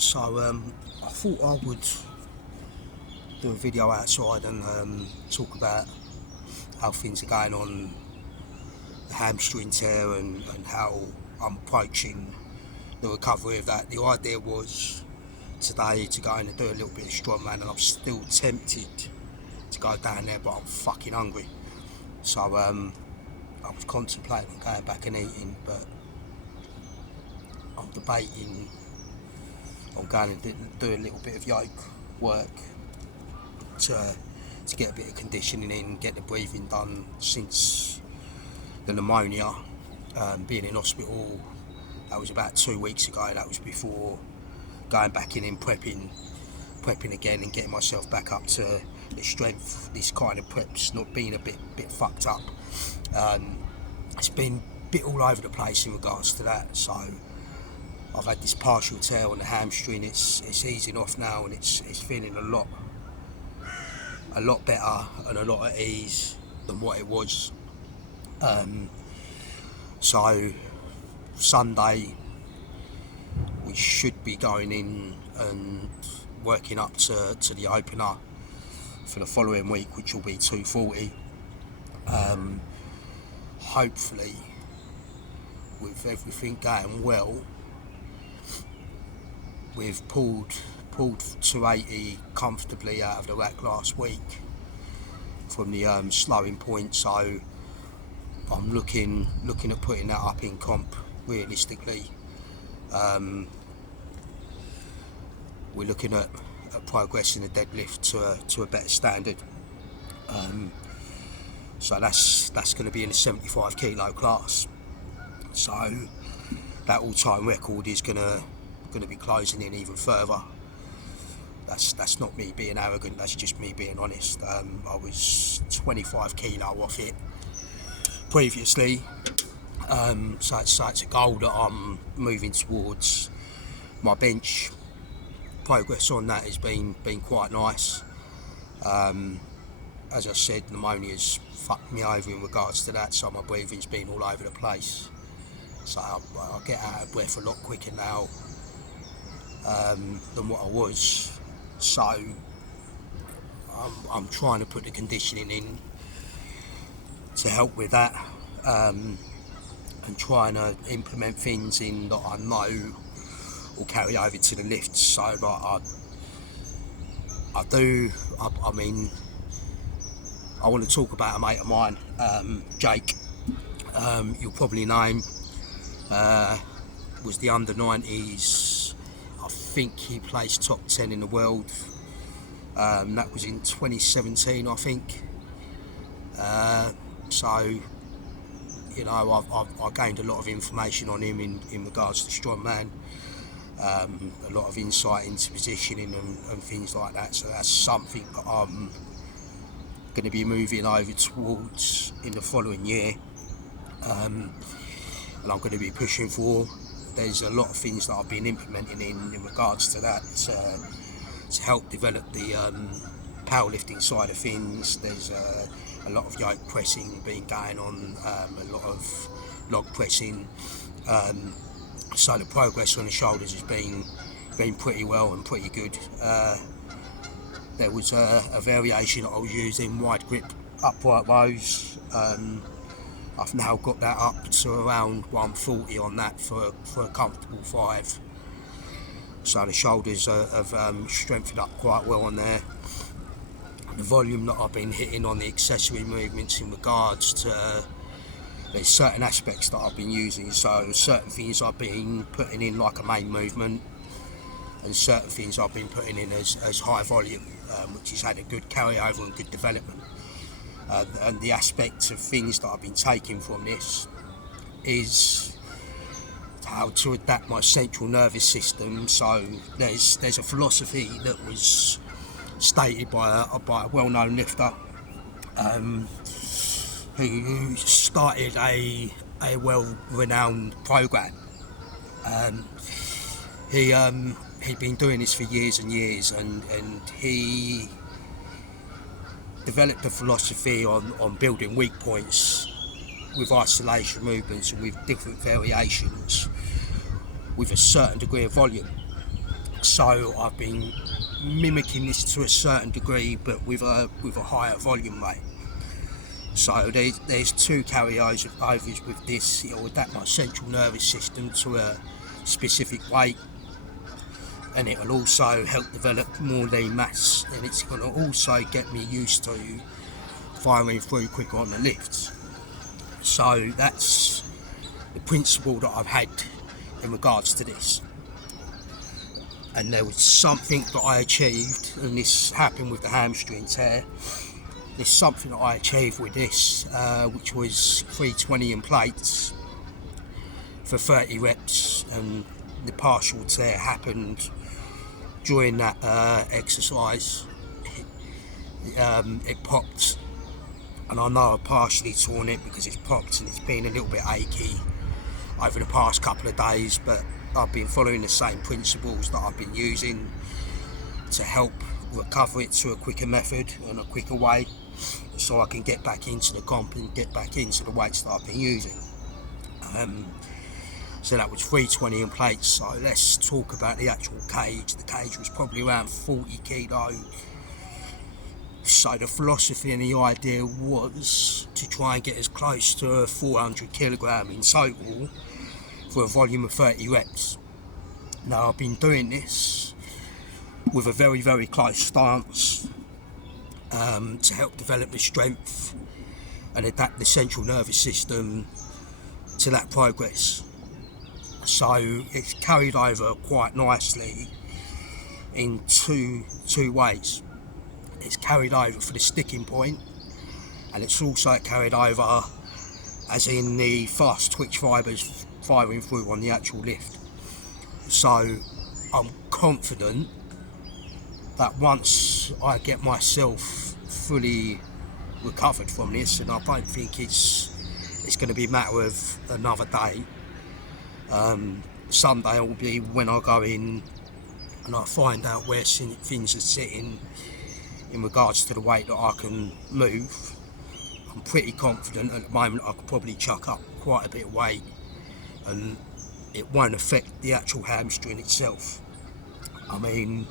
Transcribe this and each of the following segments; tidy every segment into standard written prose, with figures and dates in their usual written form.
So I thought I would do a video outside and talk about how things are going on the hamstring tear and how I'm approaching the recovery of that. The idea was today to go in and do a little bit of strongman, and I'm still tempted to go down there, but I'm fucking hungry. So I was contemplating going back and eating, but I'm debating on going and do a little bit of yoke work to get a bit of conditioning in, get the breathing done. Since the pneumonia, being in hospital, that was about 2 weeks ago. That was before going back in and prepping again and getting myself back up to the strength. This kind of prep's not been a bit fucked up. It's been a bit all over the place in regards to that. So I've had this partial tear on the hamstring. It's easing off now, and it's feeling a lot better and a lot at ease than what it was. So Sunday we should be going in and working up to the opener for the following week, which will be 240. Hopefully, with everything going well, we've pulled 280 comfortably out of the rack last week from the slowing point. So I'm looking at putting that up in comp realistically. We're looking at progressing the deadlift to a better standard. So that's going to be in the 75 kilo class. So that all-time record is going to be closing in even further. That's not me being arrogant, that's just me being honest. I was 25 kilo off it previously, so it's a goal that I'm moving towards. My bench progress on that has been quite nice. As I said, pneumonia's fucked me over in regards to that, so my breathing's been all over the place. So I get out of breath a lot quicker now than what I was. So I'm trying to put the conditioning in to help with that, and trying to implement things in that I know will carry over to the lifts. So like I mean, I want to talk about a mate of mine, Jake. You'll probably know him. Was the under 90s. I think he placed top 10 in the world. That was in 2017, I think. So, you know, I gained a lot of information on him in regards to strongman. A lot of insight into positioning and things like that. So that's something that I'm going to be moving over towards in the following year. And I'm going to be pushing for. There's a lot of things that I've been implementing in regards to that to help develop the powerlifting side of things. There's a lot of yoke pressing being going on, a lot of log pressing. So the progress on the shoulders has been pretty well and pretty good. There was a variation that I was using, wide grip upright rows. I've now got that up to around 140 on that for a comfortable 5. So the shoulders have strengthened up quite well on there. The volume that I've been hitting on the accessory movements in regards to, there's certain aspects that I've been using. So certain things I've been putting in like a main movement, and certain things I've been putting in as high volume, which has had a good carryover and good development. And the aspects of things that I've been taking from this is how to adapt my central nervous system. So there's a philosophy that was stated by a well-known lifter who started a well-renowned program. He'd been doing this for years and years, and he developed a philosophy on building weak points with isolation movements and with different variations with a certain degree of volume. So I've been mimicking this to a certain degree, but with a higher volume rate. So there's two carryovers with this. It will adapt my central nervous system to a specific weight, and it will also help develop more lean mass, and it's going to also get me used to firing through quicker on the lifts. So that's the principle that I've had in regards to this. And there was something that I achieved, and this happened with the hamstring tear. There's something that I achieved with this, which was 320 in plates for 30 reps, and the partial tear happened during that exercise. It popped, and I know I've partially torn it because it's popped and it's been a little bit achy over the past couple of days, but I've been following the same principles that I've been using to help recover it to a quicker method and a quicker way, so I can get back into the comp and get back into the weights that I've been using. So that was 320 in plates. So let's talk about the actual cage. The cage was probably around 40 kilo. So the philosophy and the idea was to try and get as close to 400 kilogram in total for a volume of 30 reps. Now I've been doing this with a very, very close stance to help develop the strength and adapt the central nervous system to that progress. So it's carried over quite nicely in two ways. It's carried over for the sticking point, and it's also carried over as in the fast twitch fibres firing through on the actual lift. So I'm confident that once I get myself fully recovered from this, and I don't think it's going to be a matter of another day. Sunday will be when I go in and I find out where things are sitting in regards to the weight that I can move. I'm pretty confident at the moment I could probably chuck up quite a bit of weight and it won't affect the actual hamstring itself. I mean,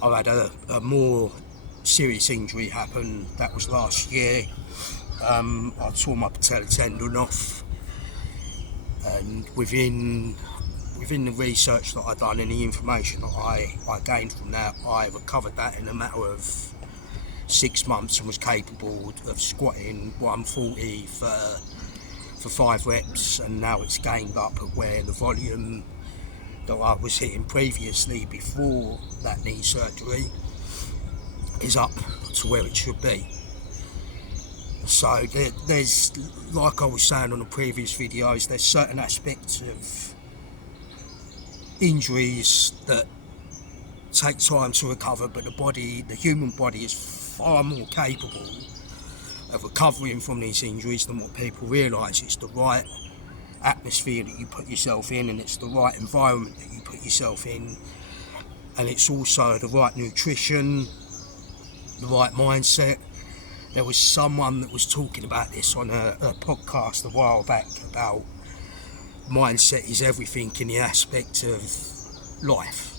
I've had a more serious injury happen. That was last year. I tore my patella tendon off, and within the research that I've done and the information that I gained from that, I recovered that in a matter of 6 months and was capable of squatting 140 for 5 reps, and now it's gained up at where the volume that I was hitting previously before that knee surgery is up to where it should be. So there's, like I was saying on the previous videos, there's certain aspects of injuries that take time to recover, but the human body is far more capable of recovering from these injuries than what people realise. It's the right atmosphere that you put yourself in, and it's the right environment that you put yourself in, and it's also the right nutrition, the right mindset. There was someone that was talking about this on a podcast a while back about mindset is everything in the aspect of life.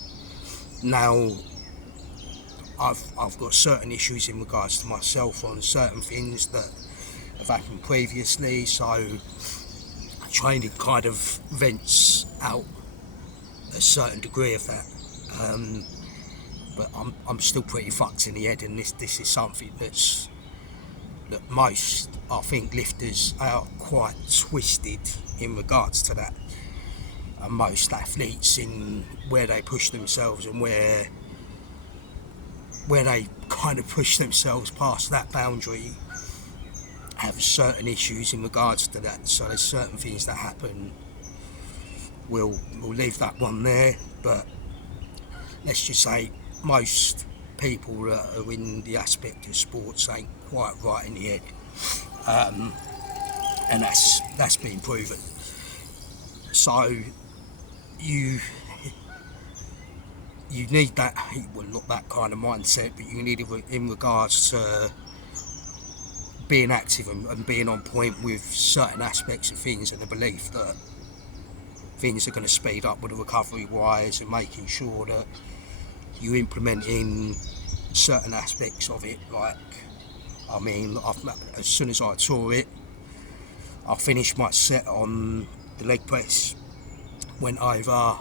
Now, I've got certain issues in regards to myself on certain things that have happened previously, so training kind of vents out a certain degree of that. But I'm still pretty fucked in the head, and this is something that most, I think, lifters are quite twisted in regards to that. And most athletes, in where they push themselves and where they kind of push themselves past that boundary, have certain issues in regards to that. So there's certain things that happen. We'll leave that one there, but let's just say most people that are in the aspect of sports ain't quite right in the head, and that's been proven. So you need that, well, not that kind of mindset, but you need it in regards to being active and being on point with certain aspects of things, and the belief that things are going to speed up with the recovery wise, and making sure that you implement in certain aspects of it. Like, I mean, as soon as I tore it, I finished my set on the leg press, went over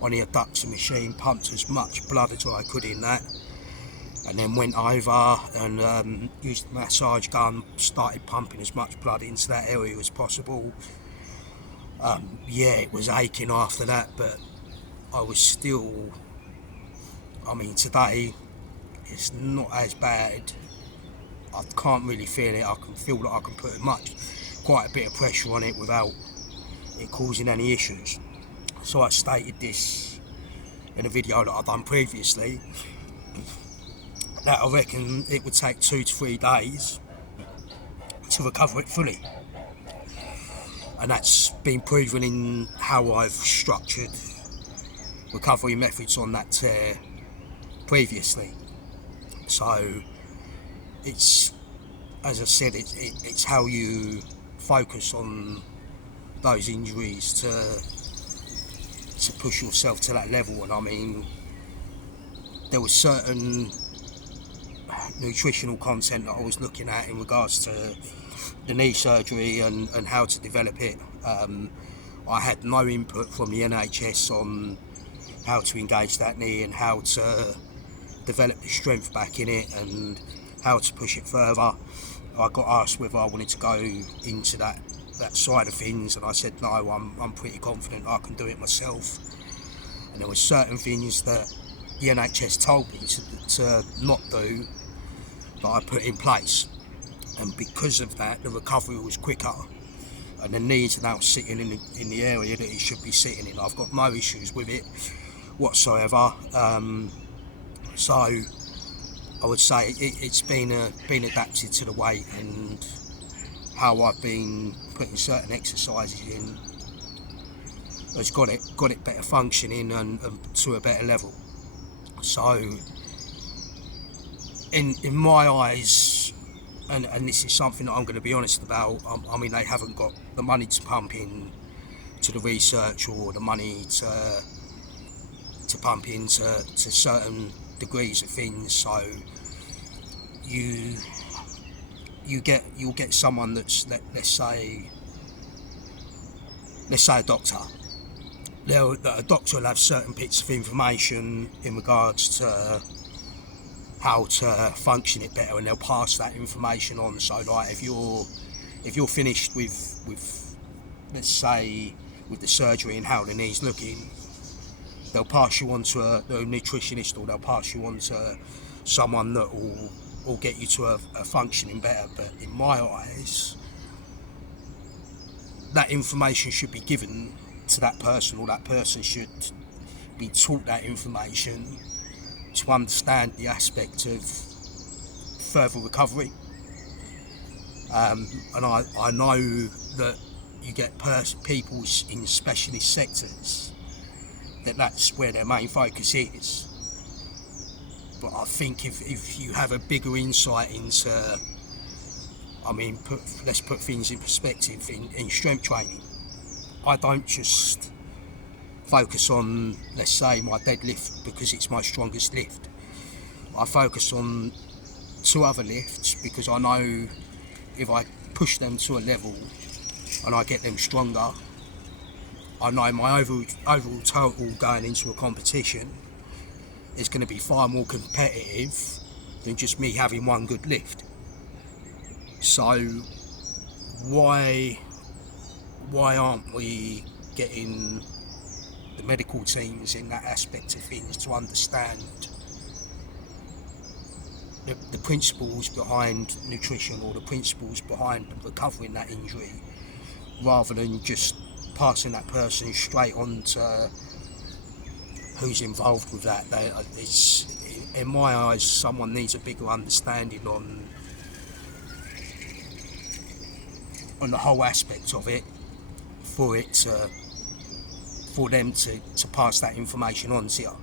on the adduction machine, pumped as much blood as I could in that, and then went over and used the massage gun, started pumping as much blood into that area as possible. Yeah, it was aching after that, but I was still, I mean, today it's not as bad. I can't really feel it. I can feel that I can put quite a bit of pressure on it without it causing any issues. So I stated this in a video that I've done previously, that I reckon it would take 2 to 3 days to recover it fully. And that's been proven in how I've structured recovery methods on that tear previously. So it's, as I said, it's how you focus on those injuries to push yourself to that level. And I mean, there was certain nutritional content that I was looking at in regards to the knee surgery and how to develop it. I had no input from the NHS on how to engage that knee and how to develop the strength back in it and how to push it further. I got asked whether I wanted to go into that side of things, and I said no, I'm pretty confident I can do it myself. And there were certain things that the NHS told me to not do that I put in place, and because of that the recovery was quicker and the knees are now sitting in the area that it should be sitting in. I've got no issues with it whatsoever. So I would say it's been adapted to the weight and how I've been putting certain exercises in has got it better functioning and to a better level. So in my eyes, and this is something that I'm going to be honest about, I mean, they haven't got the money to pump in to the research or the money to pump into certain degrees of things. So you'll get someone that's let's say a doctor. A doctor will have certain bits of information in regards to how to function it better, and they'll pass that information on. So like if you're finished with let's say with the surgery and how the knee's looking, they'll pass you on to a nutritionist, or they'll pass you on to someone that will get you to a functioning better. But in my eyes, that information should be given to that person, or that person should be taught that information to understand the aspect of further recovery. And I know that you get people in specialist sectors that's where their main focus is. But I think if you have a bigger insight into, I mean, let's put things in perspective in strength training. I don't just focus on, let's say, my deadlift because it's my strongest lift. I focus on 2 other lifts because I know if I push them to a level and I get them stronger, I know my overall total going into a competition is going to be far more competitive than just me having one good lift. So why aren't we getting the medical teams in that aspect of things to understand the principles behind nutrition, or the principles behind recovering that injury, rather than just passing that person straight on to who's involved with that? It's, in my eyes, someone needs a bigger understanding on the whole aspect of it for them to pass that information on to you.